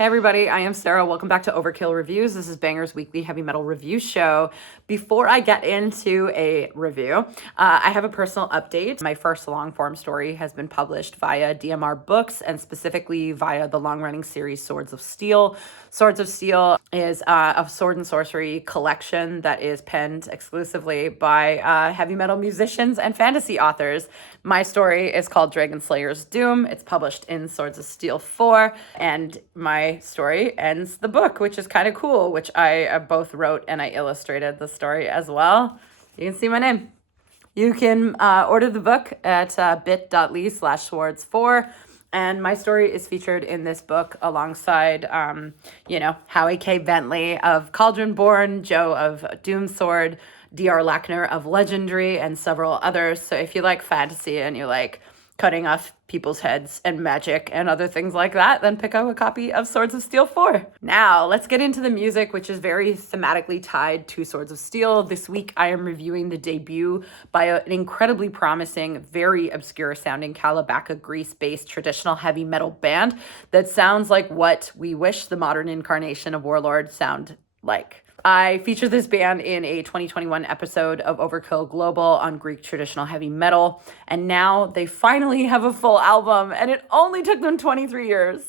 Hey everybody, I am Sarah. Welcome back to Overkill Reviews. This is Banger's weekly heavy metal review show. Before I get into a review, I have a personal update. My first long form story has been published via DMR Books and specifically via the long-running series Swords of Steel. Swords of Steel is a sword and sorcery collection that is penned exclusively by heavy metal musicians and fantasy authors. My story is called Dragon Slayer's Doom. It's published in Swords of Steel 4, and my story ends the book, which is kind of cool, which I both wrote and I illustrated the story as well. You can see my name. You can order the book at bit.ly/swords4. And my story is featured in this book alongside, Howie K. Bentley of Cauldronborn, Joe of Doomsword, D.R. Lackner of Legendary, and several others. So if you like fantasy and you like cutting off people's heads and magic and other things like that, then pick up a copy of Swords of Steel 4. Now, let's get into the music, which is very thematically tied to Swords of Steel. This week, I am reviewing the debut by an incredibly promising, very obscure sounding Kalabaka, Greece-based traditional heavy metal band that sounds like what we wish the modern incarnation of Warlord sound like. I featured this band in a 2021 episode of Overkill Global on Greek traditional heavy metal, and now they finally have a full album, and it only took them 23 years.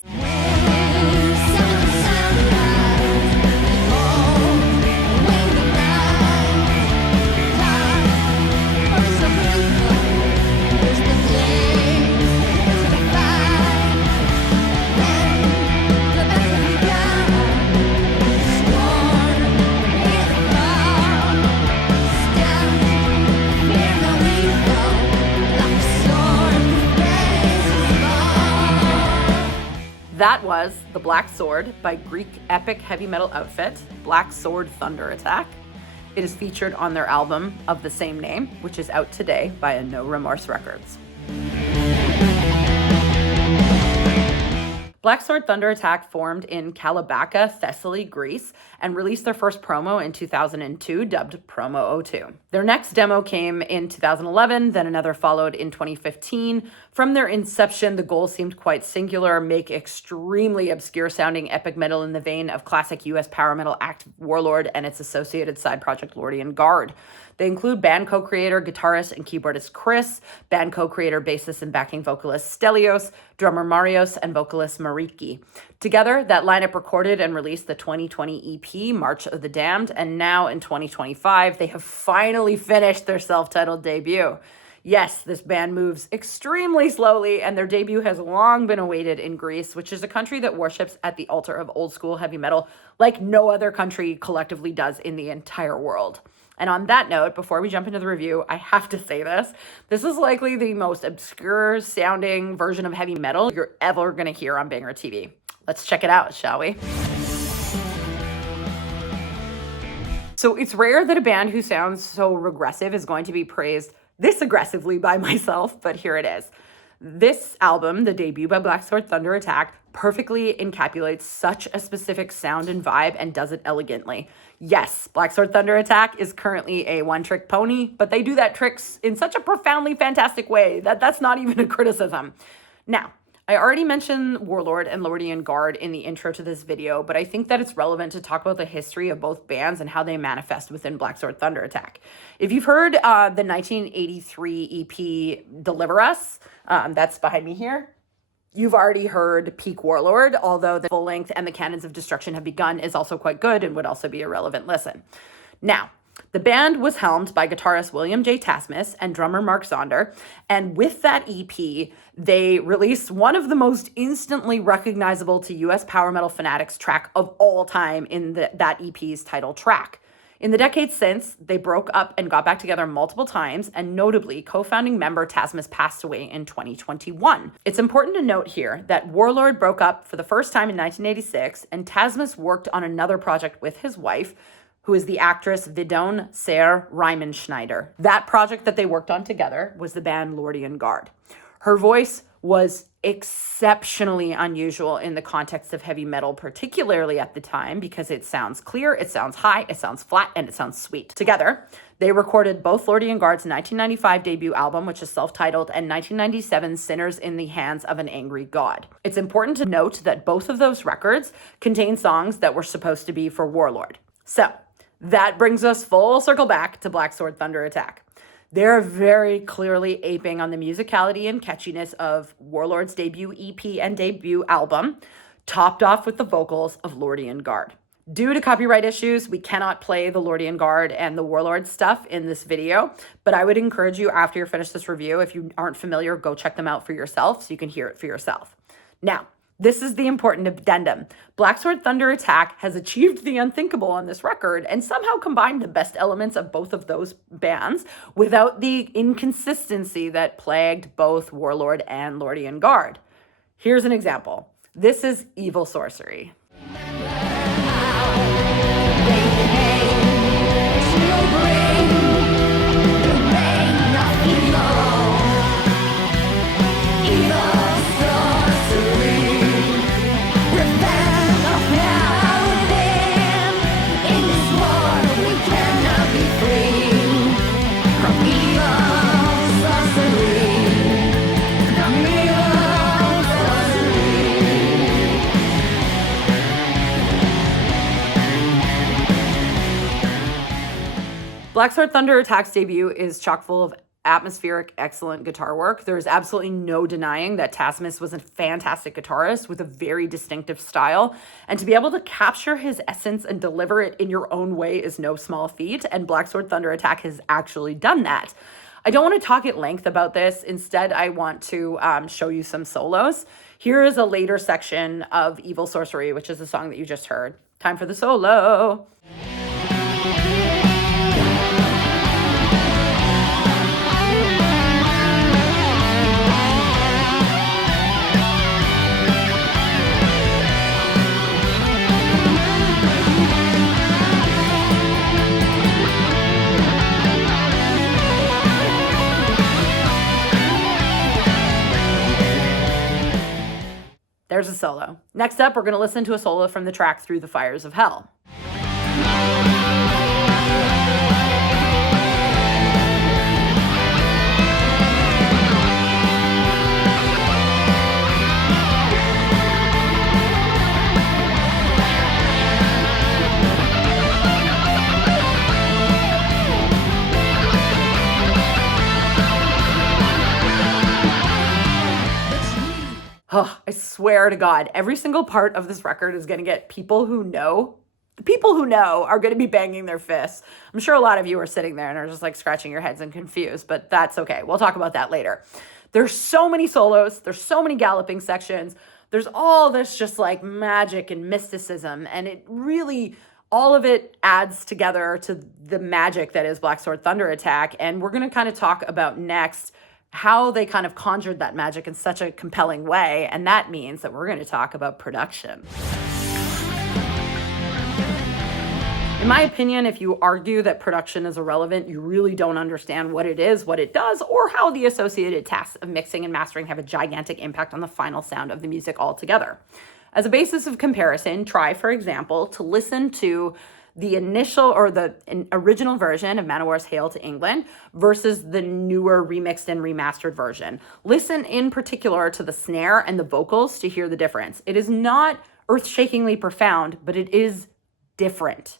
That was The Black Sword by Greek epic heavy metal outfit, Black Sword Thunder Attack. It is featured on their album of the same name, which is out today via No Remorse Records. Black Sword Thunder Attack formed in Kalabaka, Thessaly, Greece, and released their first promo in 2002, dubbed Promo 02. Their next demo came in 2011, then another followed in 2015. From their inception, the goal seemed quite singular: make extremely obscure-sounding epic metal in the vein of classic US power metal act Warlord and its associated side project Lordian Guard. They include band co-creator, guitarist, and keyboardist Chris, band co-creator, bassist, and backing vocalist Stelios, drummer Marios, and vocalist Mariki. Together, that lineup recorded and released the 2020 EP, March of the Damned, and now in 2025, they have finally finished their self-titled debut. Yes, this band moves extremely slowly, and their debut has long been awaited in Greece, which is a country that worships at the altar of old school heavy metal like no other country collectively does in the entire world. And on that note, before we jump into the review, I have to say this. This is likely the most obscure sounding version of heavy metal you're ever going to hear on BangerTV. Let's check it out, shall we? So it's rare that a band who sounds so regressive is going to be praised this aggressively by myself, but here it is. This album, the debut by Black Sword Thunder Attack, perfectly encapsulates such a specific sound and vibe and does it elegantly. Yes, Black Sword Thunder Attack is currently a one-trick pony, but they do that tricks in such a profoundly fantastic way that that's not even a criticism. Now, I already mentioned Warlord and Lordian Guard in the intro to this video, but I think that it's relevant to talk about the history of both bands and how they manifest within Black Sword Thunder Attack. If you've heard the 1983 EP Deliver Us, that's behind me here, you've already heard Peak Warlord, although the full length and the Cannons of Destruction Have Begun is also quite good and would also be a relevant listen. Now, the band was helmed by guitarist William J. Tasmus and drummer Mark Zonder, and with that EP, they released one of the most instantly recognizable to US power metal fanatics track of all time in that EP's title track. In the decades since, they broke up and got back together multiple times, and notably, co-founding member Tasmus passed away in 2021. It's important to note here that Warlord broke up for the first time in 1986, and Tasmus worked on another project with his wife, who is the actress Vidone Sayre Riemenschneider. That project that they worked on together was the band Lordian Guard. Her voice was exceptionally unusual in the context of heavy metal, particularly at the time, because it sounds clear, it sounds high, it sounds flat, and it sounds sweet. Together, they recorded both Lordi and Guard's 1995 debut album, which is self-titled, and 1997 Sinners in the Hands of an Angry God. It's important to note that both of those records contain songs that were supposed to be for Warlord. So, that brings us full circle back to Black Sword Thunder Attack. They're very clearly aping on the musicality and catchiness of Warlord's debut EP and debut album, topped off with the vocals of Lordi and Guard. Due to copyright issues, we cannot play the Lordi and Guard and the Warlord stuff in this video, but I would encourage you, after you finish this review, if you aren't familiar, go check them out for yourself so you can hear it for yourself. Now, this is the important addendum. Black Sword Thunder Attack has achieved the unthinkable on this record and somehow combined the best elements of both of those bands without the inconsistency that plagued both Warlord and Lordi and Guard. Here's an example. This is Evil Sorcery. Black Sword Thunder Attack's debut is chock full of atmospheric, excellent guitar work. There is absolutely no denying that Tasmus was a fantastic guitarist with a very distinctive style, and to be able to capture his essence and deliver it in your own way is no small feat, and Black Sword Thunder Attack has actually done that. I don't want to talk at length about this. Instead, I want to show you some solos. Here is a later section of Evil Sorcery, which is the song that you just heard. Time for the solo. There's a solo. Next up, we're going to listen to a solo from the track Through the Fires of Hell. Oh, I swear to God, every single part of this record is going to get people who know. The people who know are going to be banging their fists. I'm sure a lot of you are sitting there and are just like scratching your heads and confused, but that's okay. We'll talk about that later. There's so many solos. There's so many galloping sections. There's all this just like magic and mysticism. And it really, all of it adds together to the magic that is Black Sword Thunder Attack. And we're going to kind of talk about next how they kind of conjured that magic in such a compelling way, and that means that we're going to talk about production. In my opinion, if you argue that production is irrelevant, you really don't understand what it is, what it does, or how the associated tasks of mixing and mastering have a gigantic impact on the final sound of the music altogether. As a basis of comparison, try, for example, to listen to the initial or the original version of Manowar's Hail to England versus the newer remixed and remastered version. Listen in particular to the snare and the vocals to hear the difference. It is not earth-shakingly profound, but it is different.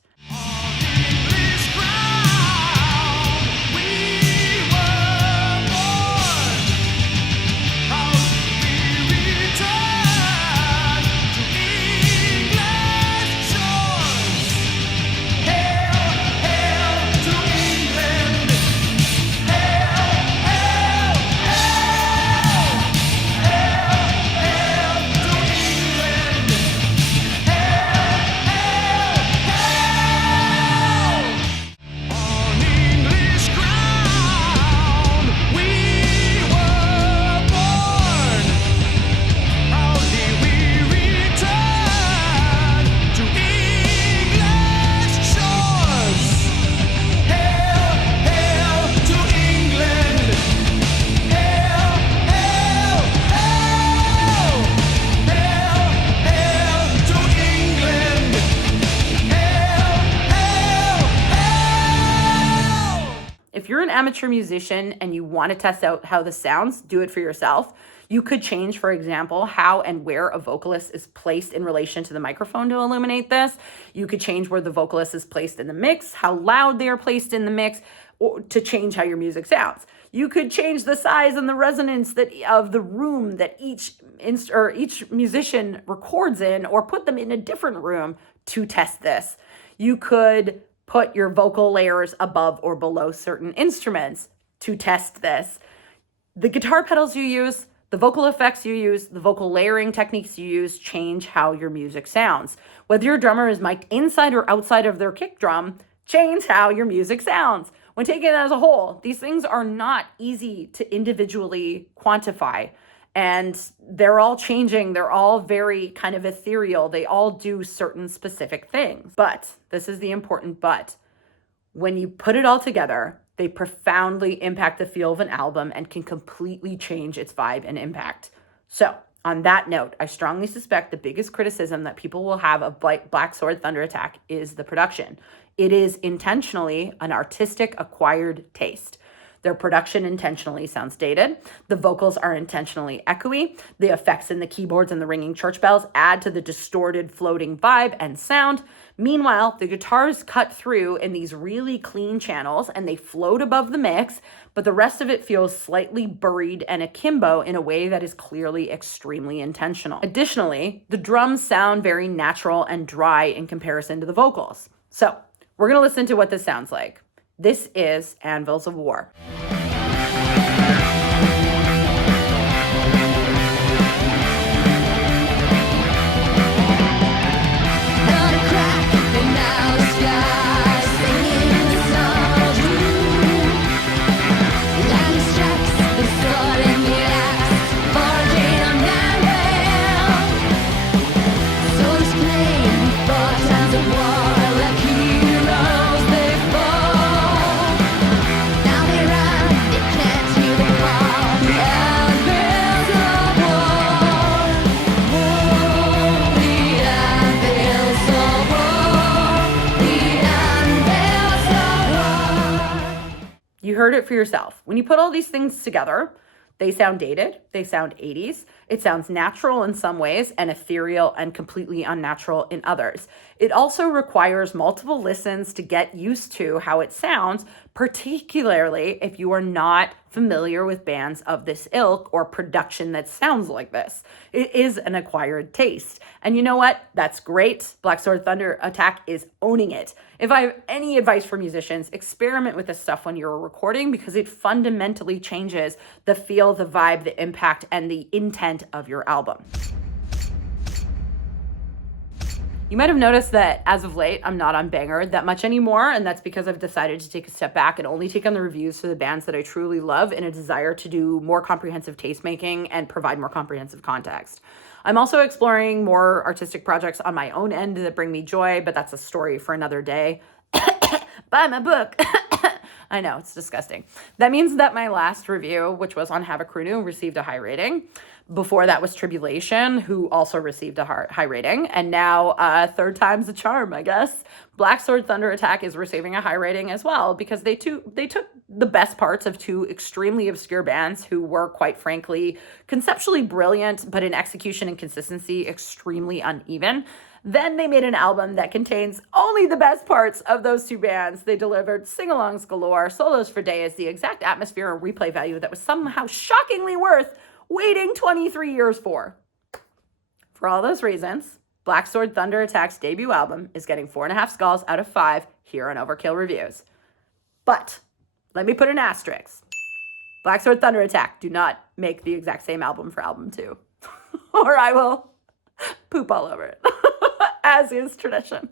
amateur musician and you want to test out how this sounds, do it for yourself. You could change, for example, how and where a vocalist is placed in relation to the microphone to illuminate this. You could change where the vocalist is placed in the mix, how loud they are placed in the mix, or to change how your music sounds. You could change the size and the resonance of the room that each musician records in, or put them in a different room to test this. You could put your vocal layers above or below certain instruments to test this. The guitar pedals you use, the vocal effects you use, the vocal layering techniques you use change how your music sounds. Whether your drummer is mic'd inside or outside of their kick drum, change how your music sounds. When taken as a whole, these things are not easy to individually quantify, and they're all changing. They're all very kind of ethereal. They all do certain specific things. But, this is the important but, when you put it all together, they profoundly impact the feel of an album and can completely change its vibe and impact. So, on that note, I strongly suspect the biggest criticism that people will have of Black Sword Thunder Attack is the production. It is intentionally an artistic acquired taste. Their production intentionally sounds dated. The vocals are intentionally echoey. The effects in the keyboards and the ringing church bells add to the distorted floating vibe and sound. Meanwhile, the guitars cut through in these really clean channels and they float above the mix, but the rest of it feels slightly buried and akimbo in a way that is clearly extremely intentional. Additionally, the drums sound very natural and dry in comparison to the vocals. So, we're going to listen to what this sounds like. This is Anvils of War. You heard it for yourself. When you put all these things together, they sound dated, they sound 80s, it sounds natural in some ways and ethereal and completely unnatural in others. It also requires multiple listens to get used to how it sounds, particularly if you are not familiar with bands of this ilk or production that sounds like this. It is an acquired taste. And you know what? That's great. Black Sword Thunder Attack is owning it. If I have any advice for musicians, experiment with this stuff when you're recording because it fundamentally changes the feel, the vibe, the impact, and the intent of your album. You might have noticed that as of late, I'm not on Banger that much anymore, and that's because I've decided to take a step back and only take on the reviews for the bands that I truly love in a desire to do more comprehensive tastemaking and provide more comprehensive context. I'm also exploring more artistic projects on my own end that bring me joy, but that's a story for another day. Buy my book. I know, it's disgusting. That means that my last review, which was on Havakruну, received a high rating. Before that was Tribulation, who also received a high rating. And now, third time's a charm, I guess. Black Sword Thunder Attack is receiving a high rating as well because they took the best parts of two extremely obscure bands who were, quite frankly, conceptually brilliant, but in execution and consistency, extremely uneven. Then they made an album that contains only the best parts of those two bands. They delivered sing-alongs galore, solos for days, the exact atmosphere and replay value that was somehow shockingly worth waiting 23 years for. For all those reasons, Black Sword Thunder Attack's debut album is getting 4.5 skulls out of 5 here on Overkill Reviews. But let me put an asterisk. Black Sword Thunder Attack do not make the exact same album for album 2. Or I will poop all over it, as is tradition.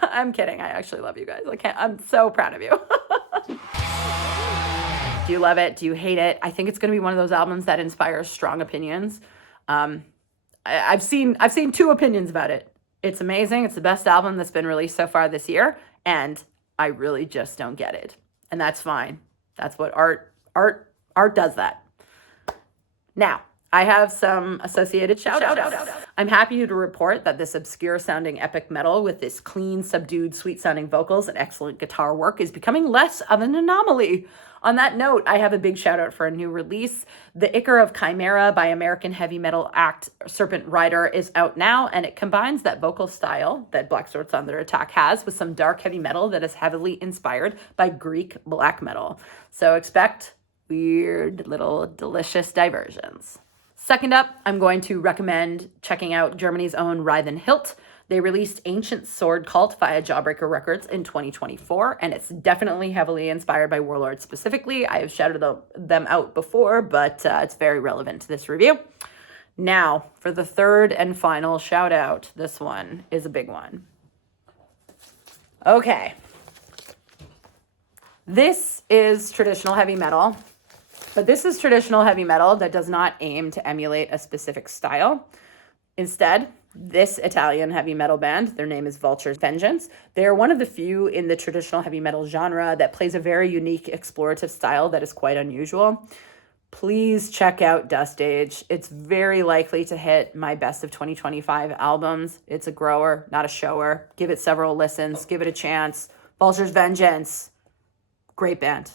I'm kidding. I actually love you guys. I'm so proud of you. Do you love it? Do you hate it? I think it's going to be one of those albums that inspires strong opinions. I've seen 2 opinions about it. It's amazing. It's the best album that's been released so far this year, and I really just don't get it. And that's fine. That's what art does that. Now, I have some associated shout-outs. I'm happy to report that this obscure-sounding epic metal with this clean, subdued, sweet-sounding vocals and excellent guitar work is becoming less of an anomaly. On that note, I have a big shout-out for a new release. The Ichor of Chimera by American heavy metal act Serpent Rider is out now, and it combines that vocal style that Black Sword Thunder Attack has with some dark heavy metal that is heavily inspired by Greek black metal. So expect weird little delicious diversions. Second up, I'm going to recommend checking out Germany's own Writhen Hilt. They released Ancient Sword Cult via Jawbreaker Records in 2024, and it's definitely heavily inspired by Warlord specifically. I have shouted them out before, but it's very relevant to this review. Now, for the third and final shout out, this one is a big one. Okay. This is traditional heavy metal. But this is traditional heavy metal that does not aim to emulate a specific style. Instead, this Italian heavy metal band, their name is Vulture's Vengeance. They're one of the few in the traditional heavy metal genre that plays a very unique explorative style that is quite unusual. Please check out Dust Age. It's very likely to hit my best of 2025 albums. It's a grower, not a shower. Give it several listens. Give it a chance. Vulture's Vengeance. Great band.